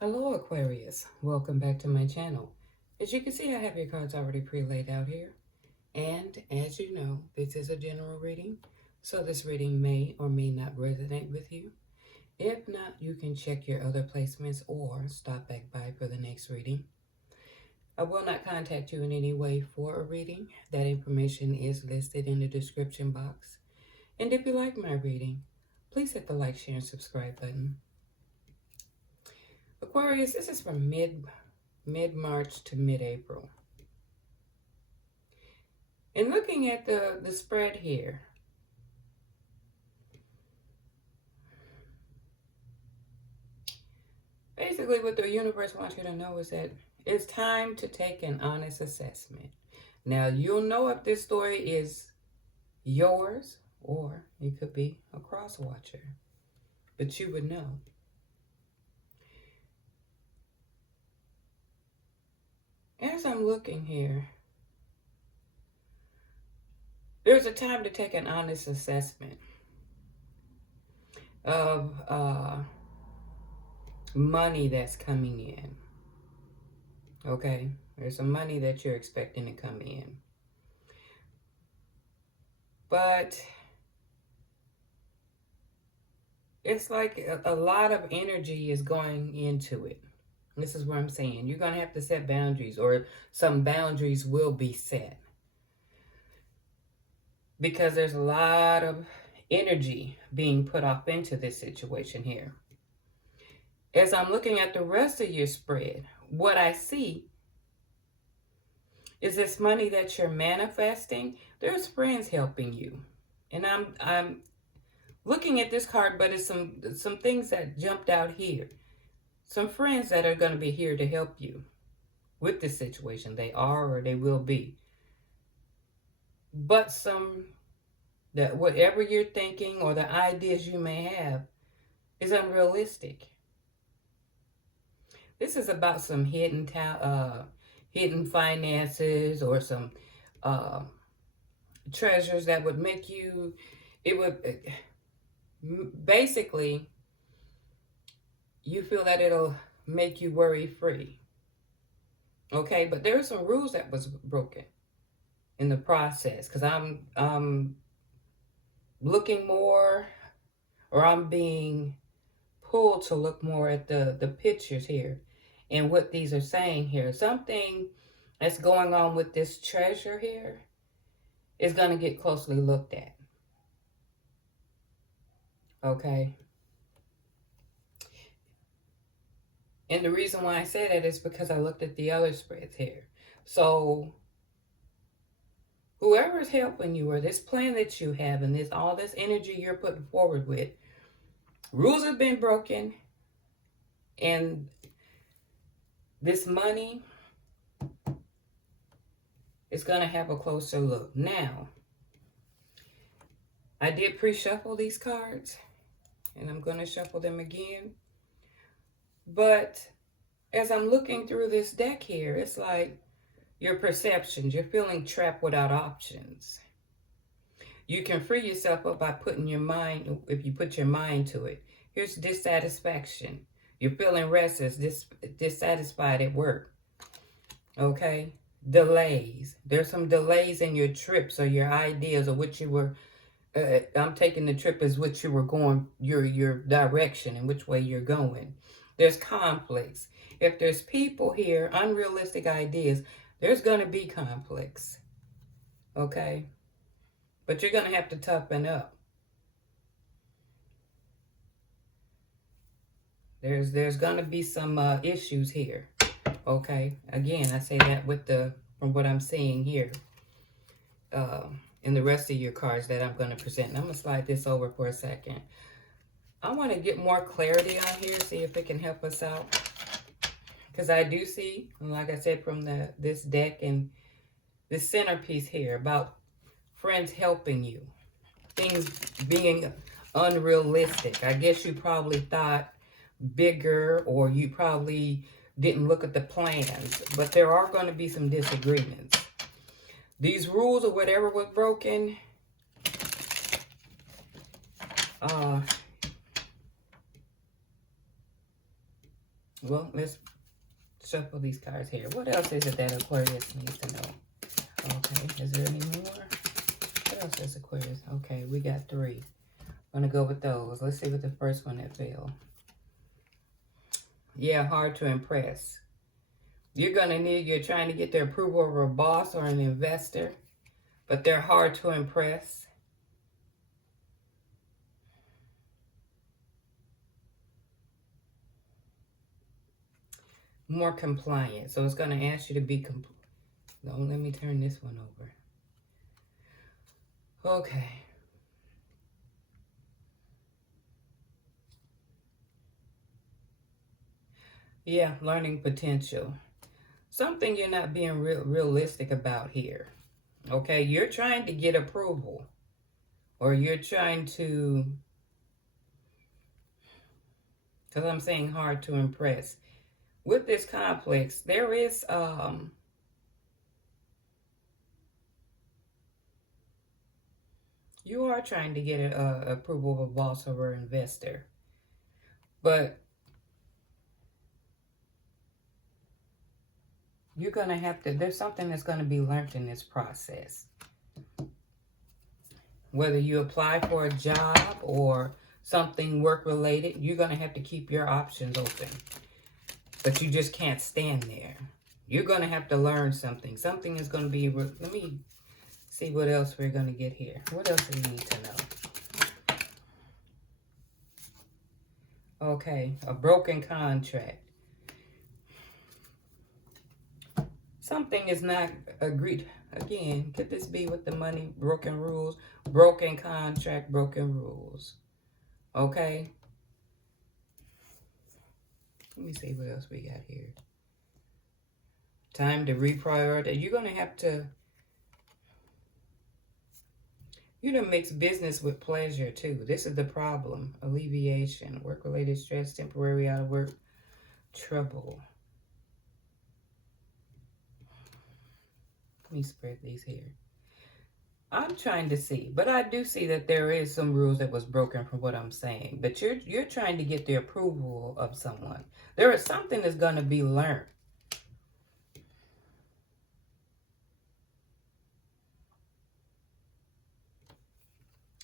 Hello Aquarius, welcome back to my channel. As you can see, I have your cards already pre-laid out here. And as you know, this is a general reading, so this reading may or may not resonate with you. If not, you can check your other placements or stop back by for the next reading. I will not contact you in any way for a reading. That information is listed in the description box. And if you like my reading, please hit the like, share, and subscribe button. Aquarius, this is from mid-March to mid-April. And looking at the spread here, basically what the universe wants you to know is that it's time to take an honest assessment. Now, you'll know if this story is yours or it could be a cross-watcher, but you would know. As I'm looking here, there's a time to take an honest assessment of money that's coming in. Okay, there's some money that you're expecting to come in. But it's like a lot of energy is going into it. This is what I'm saying. You're going to have to set boundaries, or some boundaries will be set. Because there's a lot of energy being put off into this situation here. As I'm looking at the rest of your spread, what I see is this money that you're manifesting. There's friends helping you. And I'm looking at this card, but it's some things that jumped out here. Some friends that are going to be here to help you with this situation. They are or they will be. But that whatever you're thinking or the ideas you may have is unrealistic. This is about some hidden finances or some treasures that would make you, basically, you feel that it'll make you worry free. Okay, but there are some rules that was broken in the process, because I'm looking more, or I'm being pulled to look more at the pictures here and what these are saying here. Something that's going on with this treasure here is going to get closely looked at. Okay. And the reason why I say that is because I looked at the other spreads here. So whoever's helping you, or this plan that you have, and all this energy you're putting forward with, rules have been broken, and this money is going to have a closer look. Now, I did pre-shuffle these cards, and I'm going to shuffle them again. But as I'm looking through this deck here, it's like your perceptions. You're feeling trapped without options. You can free yourself up by putting your mind, if you put your mind to it. Here's dissatisfaction. You're feeling restless, dissatisfied at work. Okay? Delays. There's some delays in your trips or your ideas, or what you were, I'm taking the trip as what you were going, your direction and which way you're going. There's conflicts. If there's people here, unrealistic ideas, there's going to be conflicts. Okay? But you're going to have to toughen up. There's going to be some issues here. Okay? Again, I say that from what I'm seeing here. In the rest of your cards that I'm going to present. And I'm going to slide this over for a second. I want to get more clarity on here, see if it can help us out. Because I do see, like I said, from this deck and this centerpiece here about friends helping you. Things being unrealistic. I guess you probably thought bigger, or you probably didn't look at the plans. But there are going to be some disagreements. These rules or whatever was broken, Well, let's shuffle these cards here. What else is it that Aquarius needs to know? Okay, is there any more? What else is Aquarius? Okay, we got 3. I'm going to go with those. Let's see what the first one that fell. Yeah, hard to impress. You're trying to get the approval of a boss or an investor, but they're hard to impress. More compliant. So it's going to ask you to be compliant. No, let me turn this one over. Okay. Yeah, learning potential. Something you're not being realistic about here. Okay, you're trying to get approval. Or you're trying to, because I'm saying hard to impress. With this complex, there is, you are trying to get approval of a boss or an investor. But you're going to have to, there's something that's going to be learned in this process. Whether you apply for a job or something work-related, you're going to have to keep your options open. But you just can't stand there. You're going to have to learn something. Something is going to be, let me see what else we're going to get here. What else do we need to know? Okay, a broken contract. Something is not agreed. Again, could this be with the money, broken rules, broken contract, broken rules? Okay. Let me see what else we got here. Time to reprioritize. You're going to have to, you don't mix business with pleasure too. This is the problem. Alleviation, work-related stress, temporary out of work, trouble. Let me spread these here. I'm trying to see, but I do see that there is some rules that was broken from what I'm saying. But you're trying to get the approval of someone. There is something that's going to be learned.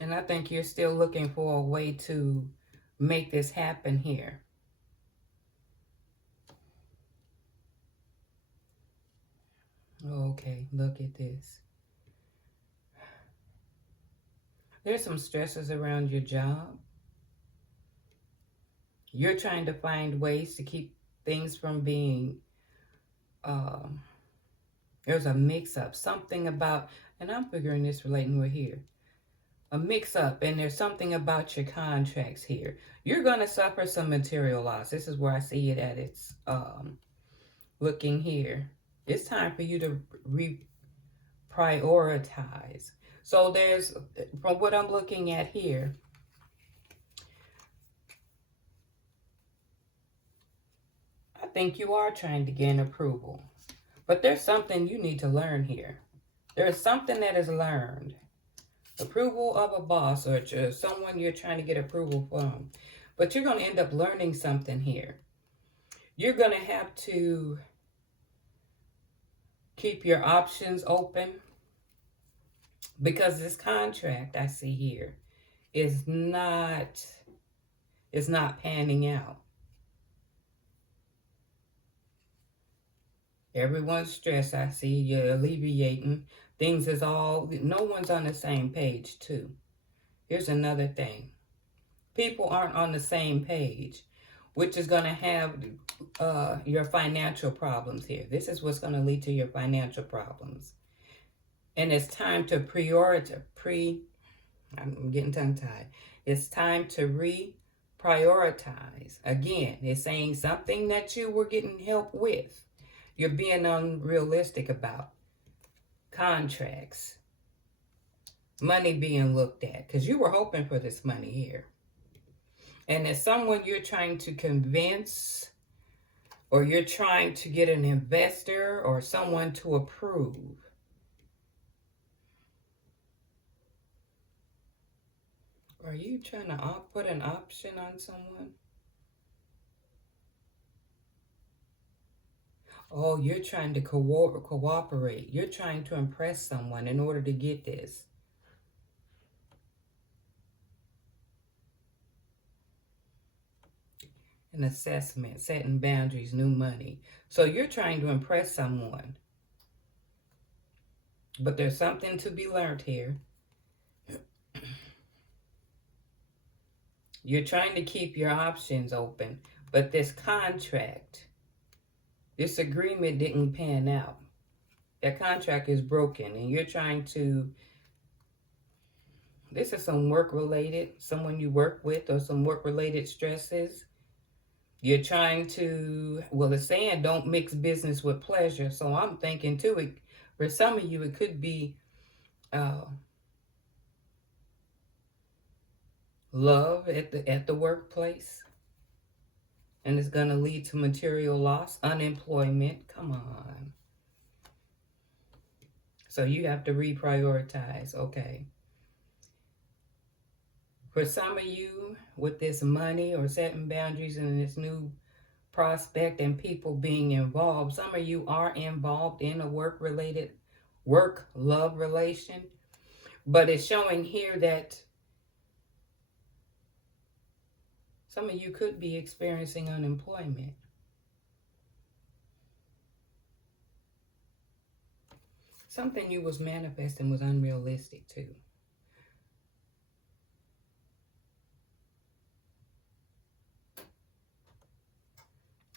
And I think you're still looking for a way to make this happen here. Okay, look at this. There's some stresses around your job. You're trying to find ways to keep things from being, there's a mix-up. Something about, and I'm figuring this relating with here. A mix-up, and there's something about your contracts here. You're going to suffer some material loss. This is where I see it at its, looking here. It's time for you to reprioritize. So there's, from what I'm looking at here, I think you are trying to gain approval. But there's something you need to learn here. There's something that is learned. Approval of a boss or someone you're trying to get approval from. But you're going to end up learning something here. You're going to have to keep your options open. Because this contract I see here is not panning out. Everyone's stressed. I see you're alleviating. Things is all, no one's on the same page too. Here's another thing. People aren't on the same page, which is going to have your financial problems here. This is what's going to lead to your financial problems. And it's time to I'm getting tongue-tied. It's time to reprioritize. Again, it's saying something that you were getting help with. You're being unrealistic about. Contracts. Money being looked at. Because you were hoping for this money here. And as someone you're trying to convince, or you're trying to get an investor or someone to approve. Are you trying to put an option on someone? Oh, you're trying to cooperate. You're trying to impress someone in order to get this. An assessment, setting boundaries, new money. So you're trying to impress someone. But there's something to be learned here. You're trying to keep your options open. But this contract, this agreement didn't pan out. That contract is broken. And you're trying to... This is some work-related, someone you work with, or some work-related stresses. You're trying to, well, it's saying don't mix business with pleasure. So I'm thinking too, for some of you, it could be love at the workplace. And it's going to lead to material loss, unemployment. Come on. So you have to reprioritize. Okay. For some of you, with this money or setting boundaries and this new prospect and people being involved, some of you are involved in a work-love relation. But it's showing here that some of you could be experiencing unemployment. Something you was manifesting was unrealistic too.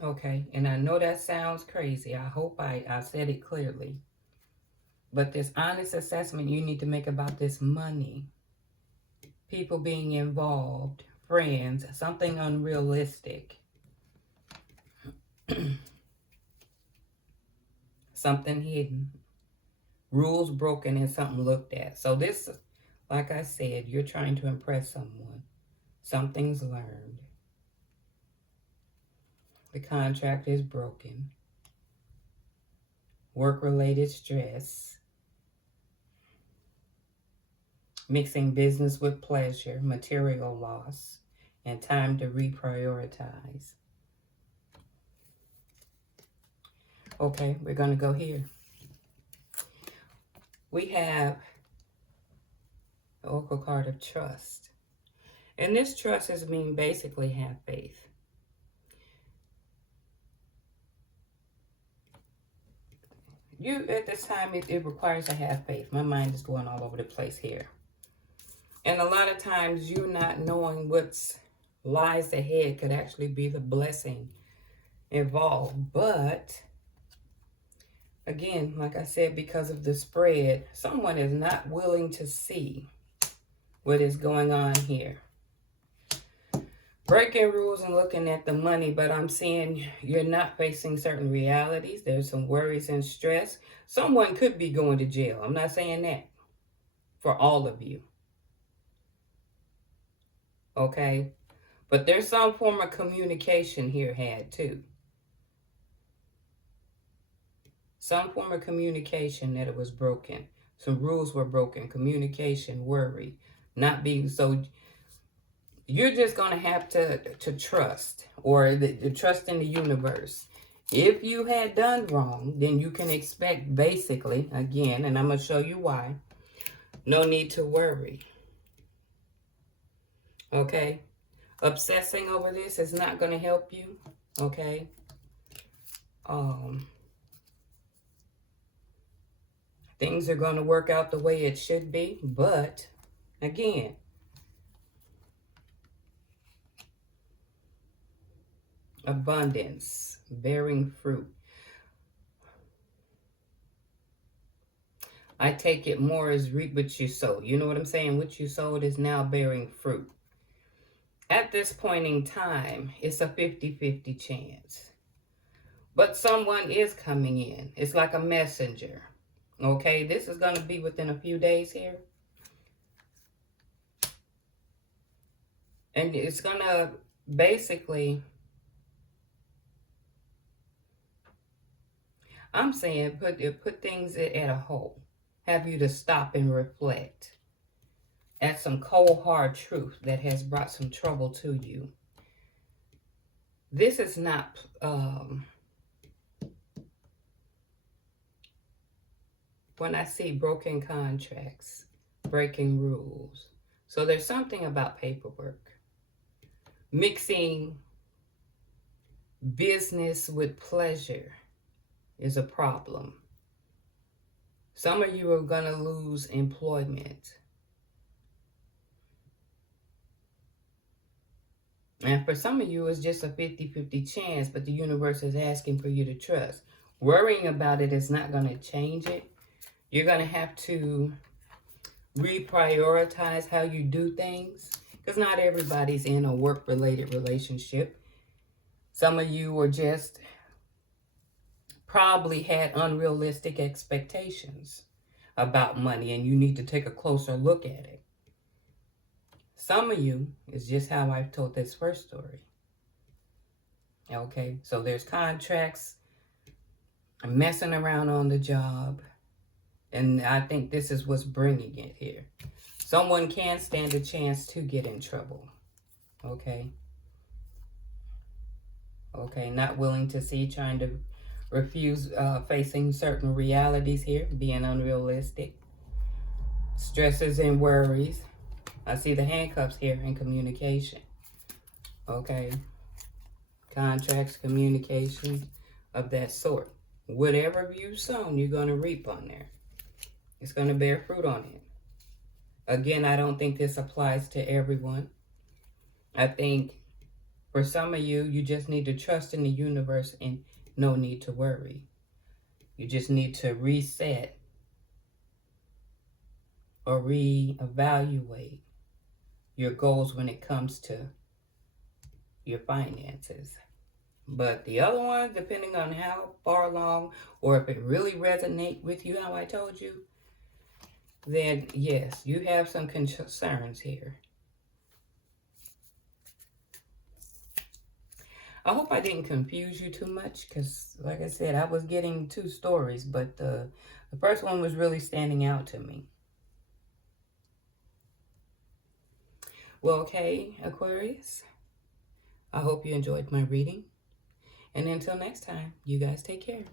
Okay, and I know that sounds crazy. I hope I said it clearly. But this honest assessment you need to make about this money, people being involved, friends, something unrealistic. Something hidden. Rules broken and something looked at. So this, like I said, you're trying to impress someone. Something's learned. The contract is broken. Work-related stress. Mixing business with pleasure, material loss, and time to reprioritize. Okay, we're going to go here. We have the Oracle card of trust. And this trust is mean basically have faith. You, at this time, it requires to have faith. My mind is going all over the place here. And a lot of times you're not knowing what lies ahead could actually be the blessing involved. But again, like I said, because of the spread, someone is not willing to see what is going on here. Breaking rules and looking at the money, but I'm seeing you're not facing certain realities. There's some worries and stress. Someone could be going to jail. I'm not saying that for all of you. Okay? But there's some form of communication here had too. Some form of communication that it was broken. Some rules were broken. Communication, worry, not being so... You're just going to have to trust, or the trust in the universe. If you had done wrong, then you can expect basically, again, and I'm going to show you why, no need to worry. Okay? Obsessing over this is not going to help you. Okay? Things are going to work out the way it should be, but again, abundance, bearing fruit. I take it more as reap what you sow. You know what I'm saying? What you sowed is now bearing fruit. At this point in time, it's a 50-50 chance. But someone is coming in. It's like a messenger. Okay, this is going to be within a few days here. And it's going to basically... I'm saying put things at a halt. Have you to stop and reflect at some cold, hard truth that has brought some trouble to you. This is not when I see broken contracts, breaking rules. So there's something about paperwork. Mixing business with pleasure is a problem. Some of you are going to lose employment. And for some of you, it's just a 50-50 chance, but the universe is asking for you to trust. Worrying about it is not going to change it. You're going to have to reprioritize how you do things, because not everybody's in a work-related relationship. Some of you are just probably had unrealistic expectations about money, and you need to take a closer look at it. Some of you is just how I've told this first story. Okay, so there's contracts, messing around on the job, and I think this is what's bringing it here. Someone can stand a chance to get in trouble. Okay. Okay, not willing to see, trying to refuse facing certain realities here, being unrealistic. Stresses and worries. I see the handcuffs here in communication. Okay. Contracts, communication of that sort. Whatever you've sown, you're going to reap on there. It's going to bear fruit on it. Again, I don't think this applies to everyone. I think for some of you, you just need to trust in the universe and no need to worry. You just need to reset or reevaluate your goals when it comes to your finances. But the other one, depending on how far along or if it really resonates with you, how I told you, then yes, you have some concerns here. I hope I didn't confuse you too much, because like I said, I was getting two stories, but the first one was really standing out to me. Well, okay, Aquarius, I hope you enjoyed my reading. And until next time, you guys take care.